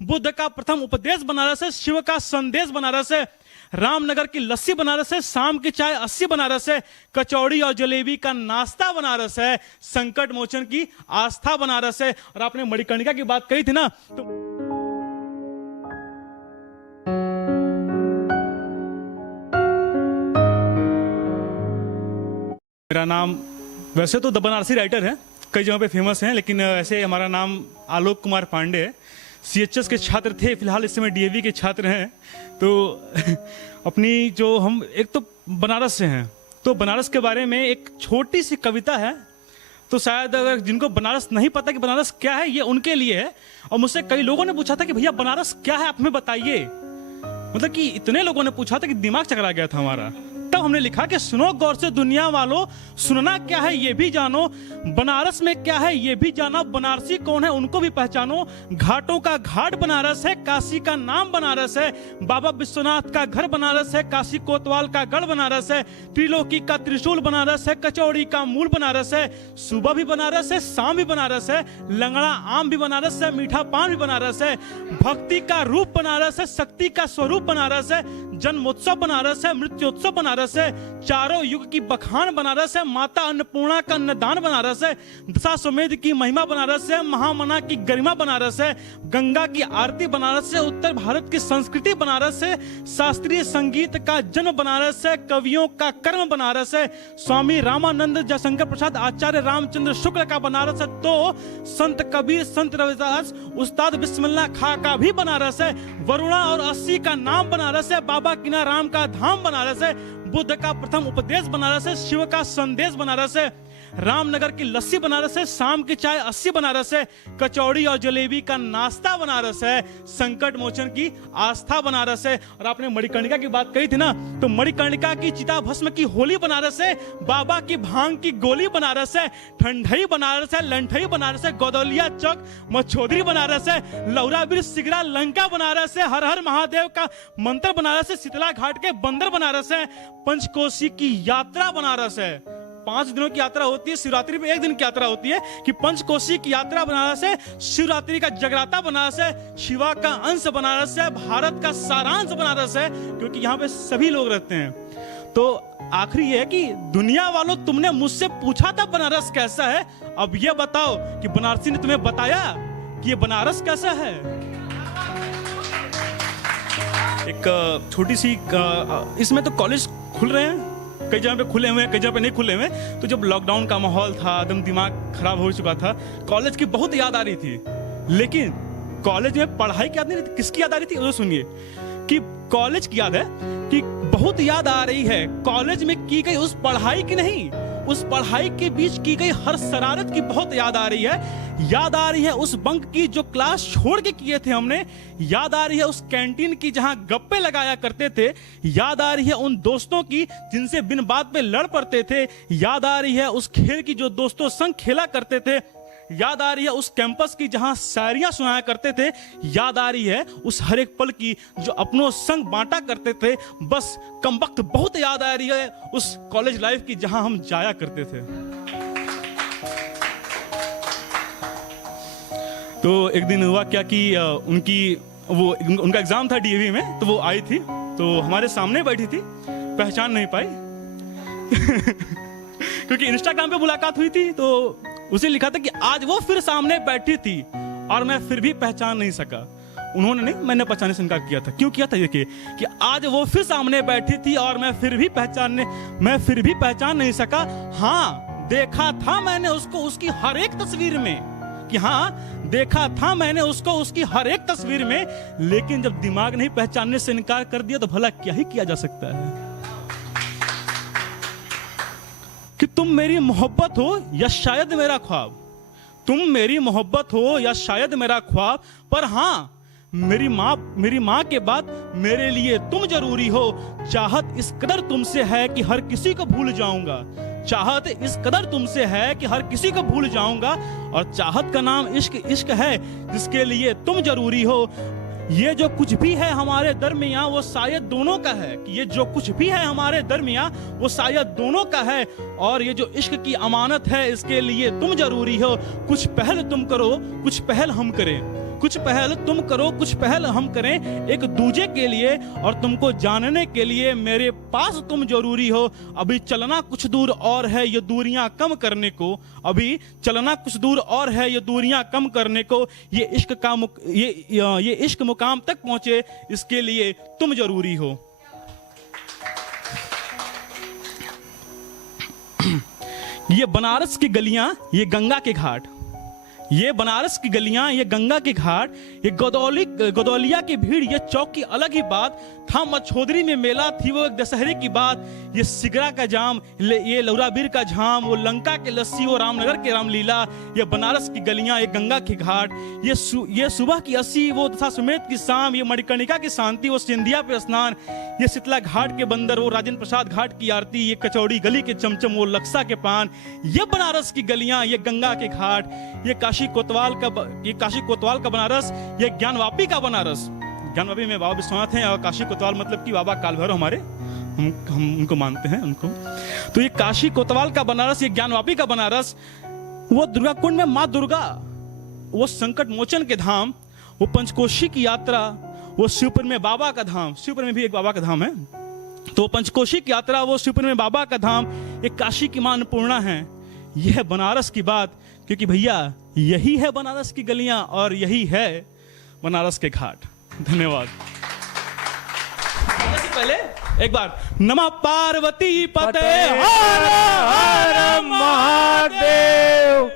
बुद्ध का प्रथम उपदेश बनारस है, शिव का संदेश बनारस है, रामनगर की लस्सी बनारस है, शाम की चाय 80 बनारस है, कचौड़ी और जलेबी का नाश्ता बनारस है, संकट मोचन की आस्था बनारस है। और आपने मणिकर्णिका की बात कही थी ना, तो मेरा नाम वैसे तो द बनारसी राइटर है, कई जगहों पे फेमस हैं, लेकिन ऐसे हमारा नाम आलोक कुमार पांडे है। सीएचएस के छात्र थे, फिलहाल इस समय डीएवी के छात्र हैं। तो अपनी जो हम एक तो बनारस से हैं, तो बनारस के बारे में एक छोटी सी कविता है। तो शायद अगर जिनको बनारस नहीं पता कि बनारस क्या है, ये उनके लिए है। और मुझसे कई लोगों ने पूछा था कि भैया बनारस क्या है, आप हमें बताइए। मतलब कि इतने लोगों ने पूछा था कि दिमाग चकरा गया था हमारा। तब हमने लिखा कि सुनो गौर से दुनिया वालों, सुनना क्या है ये भी जानो, बनारस में क्या है ये भी जाना, बनारसी कौन है उनको भी पहचानो। घाटों का घाट बनारस है, काशी का नाम बनारस है, बाबा विश्वनाथ का घर बनारस है, काशी कोतवाल का गढ़ बनारस है, त्रिलोकी का त्रिशूल बनारस है, कचौड़ी का मूल बनारस है, सुबह भी बनारस है, शाम भी बनारस है, लंगड़ा आम भी बनारस है, मीठा पान भी बनारस है, भक्ति का रूप बनारस है, शक्ति का स्वरूप बनारस है, जन्मोत्सव बनारस है, मृत्योत्सव बनारस है, चारों युग की बखान बनारस है, माता अन्नपूर्णा का अन्नदान बनारस है, दशाश्वमेध की महिमा बनारस है, महामना की गरिमा बनारस है, गंगा की आरती बनारस है, उत्तर भारत की संस्कृति बनारस है, शास्त्रीय संगीत का जन्म बनारस है, कवियों का कर्म बनारस है, स्वामी रामानंद जयशंकर प्रसाद आचार्य रामचंद्र शुक्ल का बनारस है, तो संत कबीर संत रविदास उस्ताद बिस्मिल्लाह खां का भी बनारस है, वरुणा और अस्सी का नाम बनारस है, बाबा किनाराम का धाम बनारस है, बुद्ध का प्रथम उपदेश बनारस है, शिव का संदेश बनारस है, रामनगर की लस्सी बनारस है, शाम की चाय 80 बनारस है, कचौड़ी और जलेबी का नाश्ता बनारस है, संकट मोचन की आस्था बनारस है। और आपने मणिकर्णिका की बात कही थी ना, तो मणिकर्णिका की चिता भस्म की होली बनारस है, बाबा की भांग की गोली बनारस है, ठंडई बनारस है, लंठई बनारस है, गोदौलिया चौक मछोदरी बनारस है, लौराबीर सिगरा लंका बनारस है, हर हर महादेव का मंत्र बनारस है, शीतला घाट के बंदर बनारस है, पंचकोशी की यात्रा बनारस है। 5 दिनों की यात्रा होती है, शिवरात्रि पे 1 दिन की यात्रा होती है, कि पंचकोशी की यात्रा बनारस है, शिवरात्रि का जगराता बनारस है, शिवा का अंश बनारस है, भारत का सारांश बनारस है, क्योंकि यहाँ पे सभी लोग रहते हैं। तो आखिरी ये है कि दुनिया वालों, तुमने मुझसे पूछा था बनारस कैसा है, अब ये बताओ कि बनारसी ने तुम्हें बताया कि ये बनारस कैसा है। एक छोटी सी इसमें तो कॉलेज खुल रहे हैं, कई जगह पे खुले हुए हैं, कई जगह पे नहीं खुले हुए। तो जब लॉकडाउन का माहौल था, एकदम दिमाग खराब हो चुका था, कॉलेज की बहुत याद आ रही थी। लेकिन कॉलेज में पढ़ाई की याद नहीं रही, किसकी याद आ रही थी वो सुनिए। कि कॉलेज की याद है कि बहुत याद आ रही है कॉलेज में की गई उस पढ़ाई की नहीं, उस पढ़ाई के बीच की गई हर शरारत की बहुत याद आ रही है। याद आ रही है उस बंक की जो क्लास छोड़ के किए थे हमने, याद आ रही है उस कैंटीन की जहां गप्पे लगाया करते थे, याद आ रही है उन दोस्तों की जिनसे बिन बात पे लड़ पड़ते थे, याद आ रही है उस खेल की जो दोस्तों संग खेला करते थे, याद आ रही है उस कैंपस की जहां शायरियां सुनाया करते थे, याद आ रही है उस हर एक पल की जो अपनों संग बांटा करते थे। बस कमबख्त बहुत याद आ रही है उस कॉलेज लाइफ की जहां हम जाया करते थे। तो एक दिन हुआ क्या कि उनका एग्जाम था डीएवी में, तो वो आई थी, तो हमारे सामने बैठी थी, पहचान नहीं पाई क्योंकि इंस्टाग्राम पे मुलाकात हुई थी, तो उसे लिखा था कि आज वो फिर सामने बैठी थी और मैं फिर भी पहचान नहीं सका। उन्होंने नहीं, मैंने पहचानने से इनकार किया था। क्यों किया था? ये कि आज वो फिर सामने बैठी थी और मैं फिर भी पहचान नहीं सका। हाँ, देखा था मैंने उसको उसकी हर एक तस्वीर में, कि हाँ देखा था मैंने उसको उसकी हर एक तस्वीर में, लेकिन जब दिमाग नहीं पहचानने से इनकार कर दिया तो भला क्या ही किया जा सकता है। कि तुम मेरी मोहब्बत हो या शायद मेरा ख्वाब, तुम मेरी मोहब्बत हो या शायद मेरा ख्वाब, पर हाँ मेरी माँ के बाद मेरे लिए तुम जरूरी हो। चाहत इस कदर तुमसे है कि हर किसी को भूल जाऊंगा, चाहत इस कदर तुमसे है कि हर किसी को भूल जाऊंगा, और चाहत का नाम इश्क इश्क है जिसके लिए तुम जरूरी हो। ये जो कुछ भी है हमारे दरमियां वो शायद दोनों का है, कि ये जो कुछ भी है हमारे दरमियां वो शायद दोनों का है, और ये जो इश्क की अमानत है इसके लिए तुम जरूरी हो। कुछ पहल तुम करो, कुछ पहल हम करें, कुछ पहल तुम करो, कुछ पहल हम करें एक दूजे के लिए, और तुमको जानने के लिए मेरे पास तुम जरूरी हो। अभी चलना कुछ दूर और है ये दूरियां कम करने को, अभी चलना कुछ दूर और है ये दूरियां कम करने को। ये इश्क मुकाम तक पहुंचे इसके लिए तुम जरूरी हो। ये बनारस की गलियां, ये गंगा के घाट, ये बनारस की गलियां, ये गंगा के घाट, ये गदौलिया की भीड़, ये चौक की अलग ही बात था। मछोदरी में मेला थी वो एक दशहरे की बात। ये सिगरा का जाम, ये लौराबीर का झाम, वो लंका के लस्सी, वो रामनगर के रामलीला। ये बनारस की गलियां, ये गंगा के घाट, ये सुबह की अस्सी, वो तथा सुमेध की शाम, ये मणिकर्णिका की शांति, वो सिंधिया पे स्नान, ये शीतला घाट के बंदर, वो राजेंद्र प्रसाद घाट की आरती, ये कचौड़ी गली के चमचम, वो लक्सा के पान। ये बनारस की गलियां, ये गंगा के घाट, ये काशी कोतवाल का बनारस, ये ज्ञानवापी का बनारस। ज्ञानवापी में बाबा विश्वनाथ हैं और काशी कोतवाल मतलब कि बाबा कालभैरव हमारे, हम उनको मानते हैं उनको। तो ये काशी कोतवाल का बनारस, ये ज्ञानवापी का बनारस, वो दुर्गा कुंड में माँ दुर्गा, वो संकट मोचन के धाम, वो पंचकोशी की यात्रा, वो शिवपुर में बाबा का धाम, शिवपुर में भी एक बाबा का धाम है, तो पंचकोशी की यात्रा, वो शिवपुर में बाबा का धाम, एक काशी की मां अन्नपूर्णा है। यह है बनारस की बात, क्योंकि भैया यही है बनारस की गलियां और यही है बनारस के घाट। धन्यवाद। पहले एक बार नमः पार्वती पते हर हर महादेव।